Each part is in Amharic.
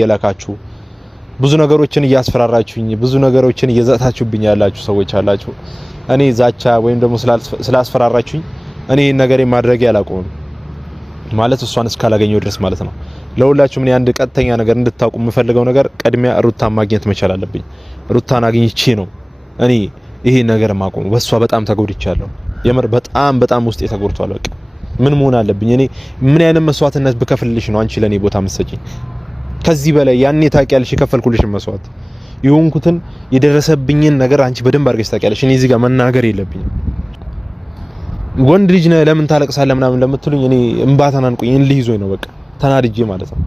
የላካችሁ ብዙ ነገሮችን እያስፈራራችሁኝ ብዙ ነገሮችን እየዛታችሁብኝ ያላችሁ ሰዎች አላችሁ እኔ ዛቻ ወይም ደግሞ ስላስፈራራችሁኝ እኔ ነገር ማድረግ ያላቆም ማለት እሷን እስካላገኘው ድረስ ማለት ነው ለሁላችሁ ምን አንድ ቀጥተኛ ነገር እንድታውቁ የምፈልገው ነገር ቀድሚያ ሩታን ማግኘት መቻል አለብኝ ሩታን አግኝቼ ነው እኔ ይሄ ነገር ማቆም በሷ በጣም ተጎድቻለሁ የምር በጣም ውስጥ ተጎድቷል በቃ ምን መሆን አለብኝ እኔ ምን አይነት መስዋዕትነት በከፍልልሽ ነው አንቺ ለኔ ቦታ መስጪኝ ከዚህ በላይ ያኔ ታውቂያለሽ የከፈልኩልሽ መስዋዕት ይሁንኩትን የደረሰብኝን ነገር አንቺ በደንብ አድርገሽ ታውቂያለሽ እኔ እዚህ ጋር መናገር የለብኝም ወንድ ልጅ ነህ ለምን ታለቅሳለህ ምናምን ለምትሉኝ እኔ እንባታን አንቆኝ እንልህ ይዞኝ ነው በቃ ተናድጄ ማለት ነው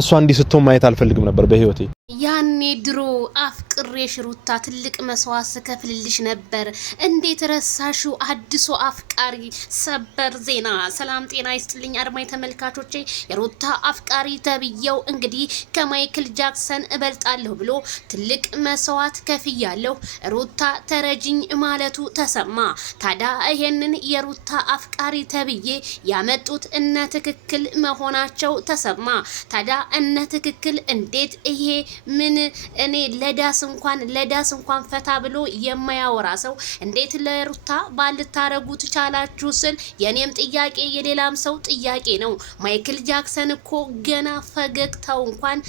እሷ እንዲህ ስትሆን ማየት አልፈልግም ነበር በህይወቴ ያኔ ድሮ አፍቅሬሽ ሩታ ትልቅ መስዋዕት ከፍልልሽ ነበር እንዴት ረሳሽው አዲሱ አፍቃሪ ሰበር ዜና ሰላም ጤና ይስጥልኝ አድማጭ ተመልካቾቼ የሩታ አፍቃሪ ተብየው እንግዲህ ከማይክል ጃክሰን እበልጣለሁ ብሎ ትልቅ መስዋዕት ከፍያለሁ ሩታ ተረጅኝ ማለቱ ተሰማ ታዲያ ይሄንን የሩታ አፍቃሪ ተብዬ ያመጡት እነ ትክክል መሆናቸው ተሰማ ታዲያ እነ ትክክል እንዴት ይሄ ምን እኔ ለዳስ እንኳን ፈታ ብሎ የማያወራ ሰው እንዴት ለሩታ ባልታረጉት ቻላችሁ ስል የኔም ጥያቄ የሌላም ሰው ጥያቄ ነው ማይክል ጃክሰን እኮ ገና ፈገግታው እንኳን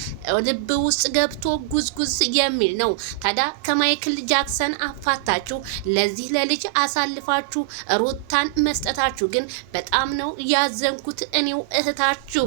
ልብ ውስጥ ገብቶ ጉዝጉዝ የሚል ነው ታዲያ ከማይክል ጃክሰን አፋታችሁ ለዚህ ለልጅ አሳልፋችሁ ሩታን መስጠታችሁ ግን በጣም ነው ያዘንኩት እኔው እህታችሁ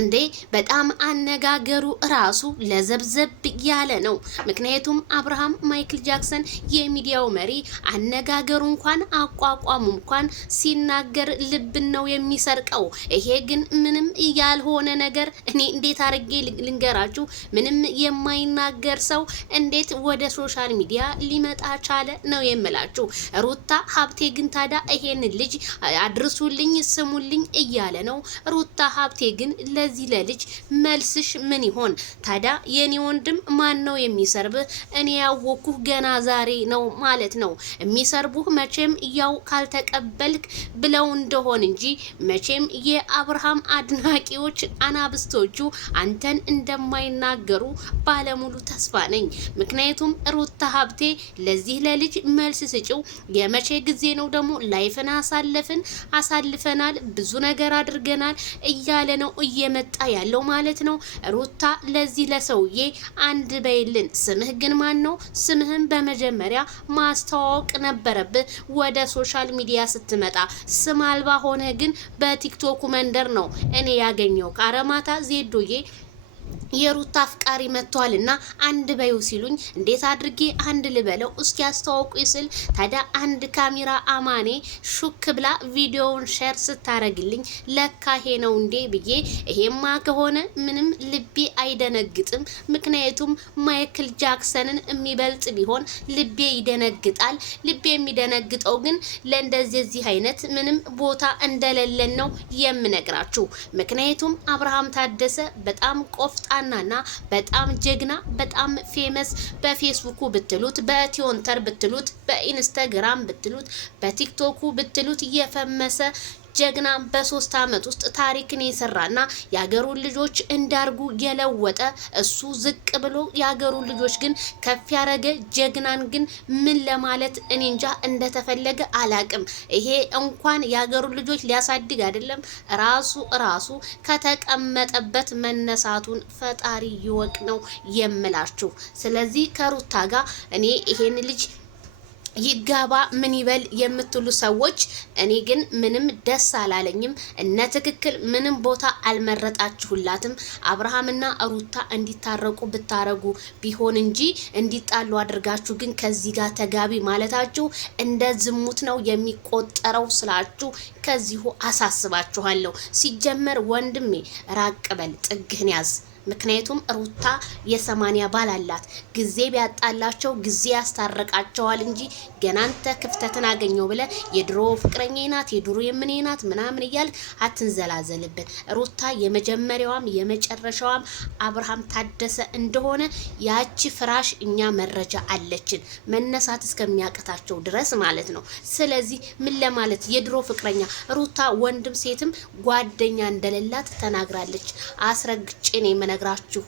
እንዴ በጣም አነጋገሩ ራሱ ለዘብዘብ ያለ ነው ምክንያቱም አብርሃም ማይክል ጃክሰን የሚዲያው መሪ አነጋገሩ እንኳን አቋቋሙ እንኳን ሲናገር ልብ ነው የሚሰርቀው ይሄ ግን ምንም ያልሆነ ነገር እኔ እንዴት አርጌ ልንገራችሁ ምንም የማይናገር ሰው እንዴት ወደ ሶሻል ሚዲያ ሊመጣ ቻለ ነው የምላችሁ ሩታ ሀብቴ ግን ታዳ ይሄን ልጅ አድርሱልኝ ስሙልኝ እያለ ነው ሩታ ሀብቴ ግን ለዚህ ለልጅ መልስሽ ምን ይሆን ታዳ የኔ ወንድም ማን ነው የሚሰርብህ እኔ ያወኩህ ገና ዛሬ ነው ማለት ነው የሚሰርቡህ መቼም ያው ካልተቀበልክ ብለው እንደሆን እንጂ መቼም የአብርሃም አድናቂዎች አናብስቶቹ አንተን እንደማይናገሩ ባለሙሉ ተስፋ ነኝ ምክንያቱም ሩታ ሀብቴ ለዚህ ለልጅ መልስ ስጪው የመቼ ጊዜ ነው ደግሞ ላይፍና አሳልፈናል ብዙ ነገር አድርገናል እያለ ነው መጣ ያለው ማለት ነው ሩታ ለዚህ ለሰውዬ አንድ በይልን ስምህ ግን ማን ነው ስምህን በመጀመሪያ ማስተዋወቅ ነበረብህ ወደ ሶሻል ሚዲያ ስትመጣ ስም አልባ ሆነ ግን በቲክቶክ መንደር ነው እኔ ያገኘው ካረማታ ዜዶዬ የሩታ አፍቃሪ መጥቷልና አንድ በዩ ሲሉኝ እንዴት አድርጌ አንድ ልበለው እስኪ አስተዋውቁ ይስል ታዲያ አንድ ካሜራ አማኔ ሹክ ብላ ቪዲዮውን ሼር ስታረግልኝ ለካ ሄ ነው እንዴ ብዬ ይሄማ ከሆነ ምንም ልቤ አይደነግጥም ምክንያቱም ማይክል ጃክሰንን የሚበልጥ ቢሆን ልቤ ይደነግጣል ልቤ የሚደነግጠው ግን ለእንደዚህ አይነት ምንም ቦታ እንደሌለን ነው የምነግራችሁ ምክንያቱም አብርሃም ታደሰ በጣም ቆፍጣናና በጣም ጀግና በጣም ፌመስ በፌስቡክ ብትሉት በቲዮንተር ብትሉት በኢንስታግራም ብትሉት በቲክቶክ ብትሉት የፈመሰ ጀግና በ3 አመት ውስጥ ታሪክን የሰራና ያገሩን ልጆች እንዳርጉ የለወጠ እሱ ዝቅ ብሎ ያገሩን ልጆች ግን ከፍ ያረገ ጀግናን ግን ምን ለማለት እኔ እንጃ እንደተፈለገ አላቅም ይሄ እንኳን ያገሩን ልጆች ሊያሳድግ አይደለም ራሱ ከተቀመጠበት መነሳቱን ፈጣሪ ይወቅ ነው የምላችሁ ስለዚህ ከሩታ ጋር እኔ ይሄን ልጅ ይጋባ ምን ይበል የምትሉ ሰዎች እኔ ግን ምንም ደስ አላለኝም እነ ትክክል ምንም ቦታ አልመረጣችሁላትም አብርሃምና ሩታ እንዲታረቁ ብታረጉ ቢሆን እንጂ እንዲጣሉ አድርጋችሁ ግን ከዚህ ጋር ተጋቢ ማለታችሁ እንደ ዝሙት ነው የሚቆጠረው ስላችሁ ከዚሁ አሳስባችኋለሁ ሲጀመር ወንድሜ ራቅ በል ጥግህን ያዝ ምክንያቱም ሩታ የ80 ባል አላት ጊዜ ቢያጣላቸው ጊዜ ያስታረቃቸዋል እንጂ ገናንተ ክፍተትን አገኘው ብለ የድሮ ፍቅረኛ ናት የድሮ የምኔ ናት ምናምን ይያል አትንዘላዘልብን ሩታ የመጀመሪያዋም የመጨረሻዋም አብርሃም ታደሰ እንደሆነ ያቺ ፍራሽ እኛ መረጃ አለችን መነሳት እስከሚያቀታቸው ድረስ ማለት ነው ስለዚህ ምን ለማለት የድሮ ፍቅረኛ ሩታ ወንድም ሴትም ጓደኛ እንደሌላት ተናግራለች አስረግጬ ነው የምነግራችሁ።